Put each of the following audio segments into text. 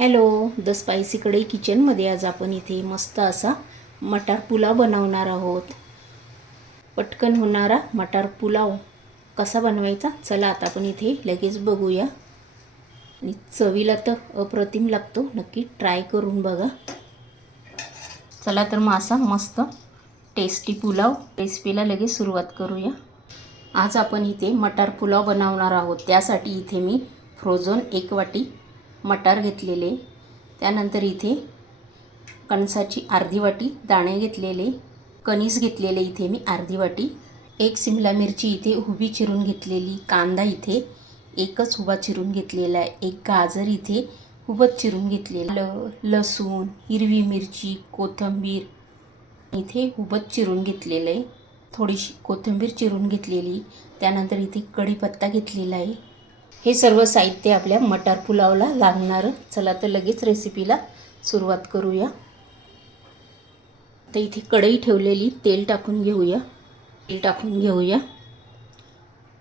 Hello, the spicy कढई किचनमध्ये आज आपण इथे मस्त असा मटार पुलाव बनवणार आहोत. पटकन होणारा मटार पुलाव कसा बनवायचा चला आता आपण इथे लगेच बघूया. आणि चवीला तर अप्रतिम लागतो, नक्की ट्राय करून बघा. चला तर मग असा मस्त टेस्टी पुलाव रेसिपीला लगेच सुरुवात करूया. आज आपण इथे मटार पुलाव बनवणार आहोत. त्यासाठी इथे मी फ्रोझन 1 वाटी मटार घेतलेले, त्यानंतर इथे कणसाची अर्धी वाटी दाणे घेतलेले, कणीस घेतलेले इथे मी अर्धी वाटी, 1 शिमला मिरची इथे उभी चिरून घेतलेली, कांदा इथे एकच उभा चिरून घेतलेला आहे, 1 गाजर इथे उभं चिरून घेतलेलं, लसूण, हिरवी मिरची, कोथिंबीर इथे उभं चिरून घेतलेलं आहे, थोडीशी कोथिंबीर चिरून घेतलेली, त्यानंतर इथे कढीपत्ता घेतलेला आहे. हे सर्व साहित्य आपल्या मटार पुलावला लागणार. चला तर लगेच रेसिपीला सुरुवात करूया. तर इथे कढई ठेवलेली, तेल टाकून घेऊया.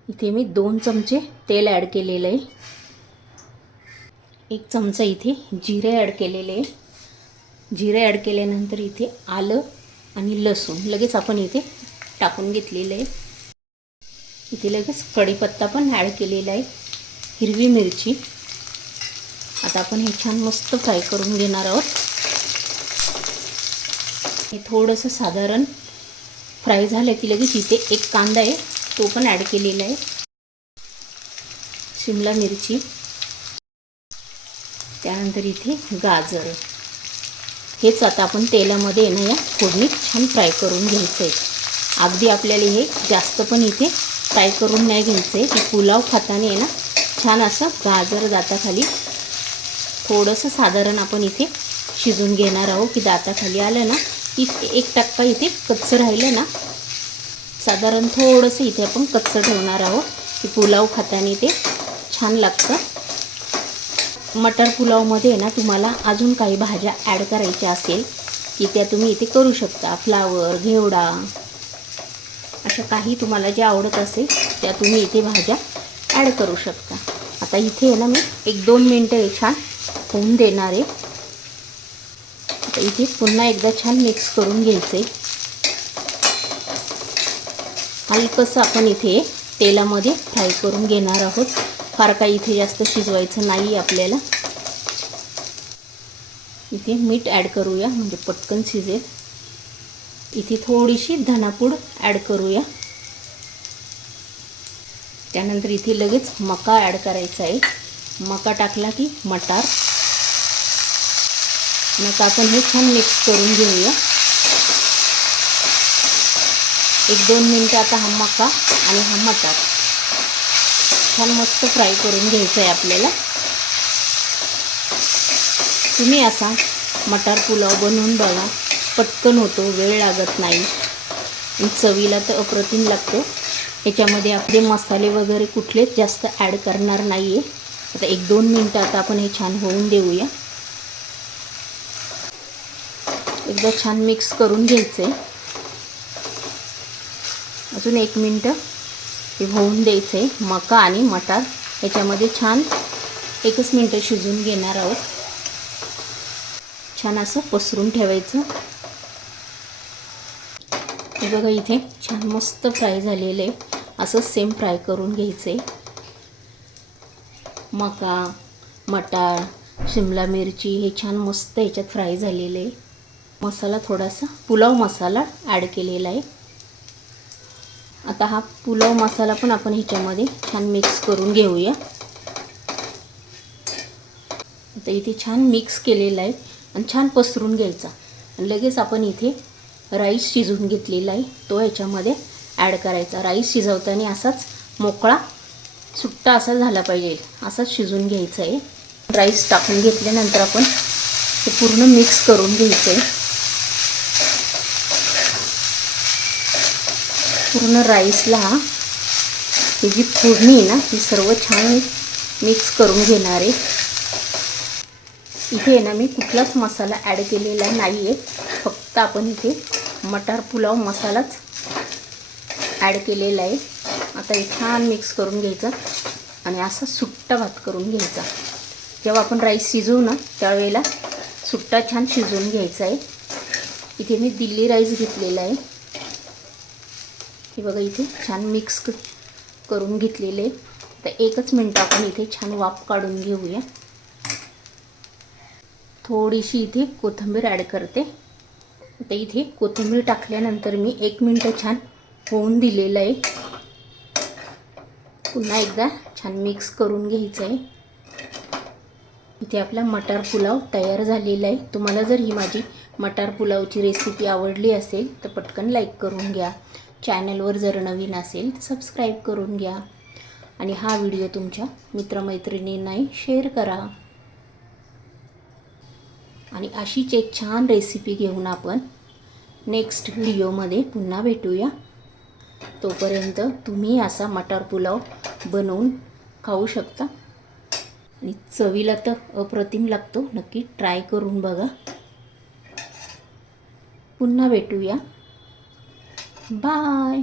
इथे मी 2 चमचे तेल ॲड केलेलं आहे. 1 चमचा इथे जिरे ॲड केलेले आहे. जिरे ॲड केल्यानंतर इथे आलं आणि लसूण लगेच आपण इथे टाकून घेतलेलं आहे. इथे लगेच कढीपत्ता पण ॲड केलेला आहे, हिरवी मिरची. आता आपण हे छान मस्त फ्राय करून घेणार आहोत. हे थोडंसं साधारण फ्राय झालं की लगेच इथे 1 कांदा आहे तो पण ॲड केलेला आहे, शिमला मिरची, त्यानंतर इथे गाजर. हेच आता आपण तेलामध्ये ना या फोडणीत छान फ्राय करून घ्यायचं आहे. अगदी आपल्याला हे जास्त पण इथे फ्राय करून नाही घ्यायचं आहे, की पुलाव खाताना आहे ना छान असं गाजर दाताखाली थोडंसं साधारण आपण इथे शिजून घेणार आहोत, की दाताखाली आलं ना की 1% इथे कच्चं राहिलं ना, साधारण थोडंसं इथे आपण कच्चं ठेवणार आहोत, की पुलाव खाताना ते छान लागतं. मटार पुलावमध्ये ना तुम्हाला अजून काही भाज्या ॲड करायच्या असेल की त्या तुम्ही इथे करू शकता. फ्लावर, घेवडा, अशा काही तुम्हाला जे आवडत असेल त्या तुम्ही इथे भाज्या ॲड करू शकता. आता इथे ना मी 1-2 मिनटं हे छान होऊन देणार आहे. आता इथे पुन्हा एकदा छान मिक्स करून घ्यायचं आहे. हलकंसं आपण इथे तेलामध्ये फ्राय करून घेणार आहोत. फार काही इथे जास्त शिजवायचं नाही आपल्याला. इथे मीठ ॲड करूया म्हणजे पटकन शिजेल. इथे थोडीशी धनापूड ॲड करूया. त्यानंतर इथे लगेच मका ॲड करायचा आहे. मका टाकला की मटार. मग आपण हे छान मिक्स करून घेऊया. 1-2 मिनटं आता हा मका आणि हा मटार छान मस्त फ्राय करून घ्यायचा आहे आपल्याला. तुम्ही असा मटार पुलाव बनवून बघा, पटकन होतो, वेळ लागत नाही आणि चवीला तर अप्रतिम लागतो. ह्याच्यामध्ये आपले मसाले वगैरे कुठलेच जास्त ॲड करणार नाही आहे. आता 1-2 मिनटं आता आपण हे छान होऊन देऊया. एकदा छान मिक्स करून घ्यायचं आहे. अजून 1 मिनटं हे होऊन द्यायचं आहे. मका आणि मटार ह्याच्यामध्ये छान 1च मिनटं शिजून घेणार आहोत. छान असं पसरून ठेवायचं. हे बघा इथे छान मस्त फ्राय झालेलं आहे. असं सेम फ्राय करून घ्यायचं आहे. मका, मटार, शिमला मिरची हे छान मस्त ह्याच्यात फ्राय झालेलं आहे. मसाला थोडासा पुलाव मसाला ॲड केलेला आहे. आता हा पुलाव मसाला पण आपण ह्याच्यामध्ये छान मिक्स करून घेऊया. आता इथे छान मिक्स केलेला आहे आणि छान पसरून घ्यायचा. लगेच आपण इथे राईस शिजवून घेतलेला आहे तो ह्याच्यामध्ये ॲड करायचा. राईस शिजवताना असाच मोकळा सुट्टा असा झाला पाहिजे, असाच शिजवून घ्यायचा आहे. राईस टाकून घेतल्यानंतर आपण ते पूर्ण मिक्स करून घ्यायचं आहे. पूर्ण राईसला ही जी फोडणी आहे ना ही सर्व छान मिक्स करून घेणार आहे. इथे ना मी कुठलाच मसाला ॲड केलेला नाही आहे, फक्त आपण इथे मटार पुलाव मसालाच ॲड केलेला आहे. आता हे छान मिक्स करून घ्यायचं आणि असा सुट्टा भात करून घ्यायचा. जेव्हा आपण राईस शिजवू ना त्यावेळेला सुट्टा छान शिजवून घ्यायचा आहे. इथे मी दिल्ली राईस घेतलेला आहे. हे बघा इथे छान मिक्स करून घेतलेले आहे. तर 1 मिनिट आपण इथे छान वाफ काढून घेऊया. थोडीशी इथे कोथिंबीर ॲड करते. आता इथे कोथिंबीर टाकल्यानंतर मी 1 मिनिट छान होऊन दिलेलं आहे. पुन्हा एकदा छान मिक्स करून घ्यायचं आहे. इथे आपला मटार पुलाव तयार झालेला आहे. तुम्हाला जर ही माझी मटार पुलावची रेसिपी आवडली असेल तर पटकन लाईक करून घ्या. चॅनलवर जर नवीन असेल तर सबस्क्राईब करून घ्या आणि हा व्हिडिओ तुमच्या मित्रमैत्रिणींनाही शेअर करा. आणि अशीच एक छान रेसिपी घेऊन आपण नेक्स्ट व्हिडिओमध्ये पुन्हा भेटूया. तोपर्यंत तुम्ही असा मटार पुलाव बनवून खाऊ शकता आणि चवीला तर अप्रतिम लागतो. नक्की ट्राय करून बघा. पुन्हा भेटूया. बाय.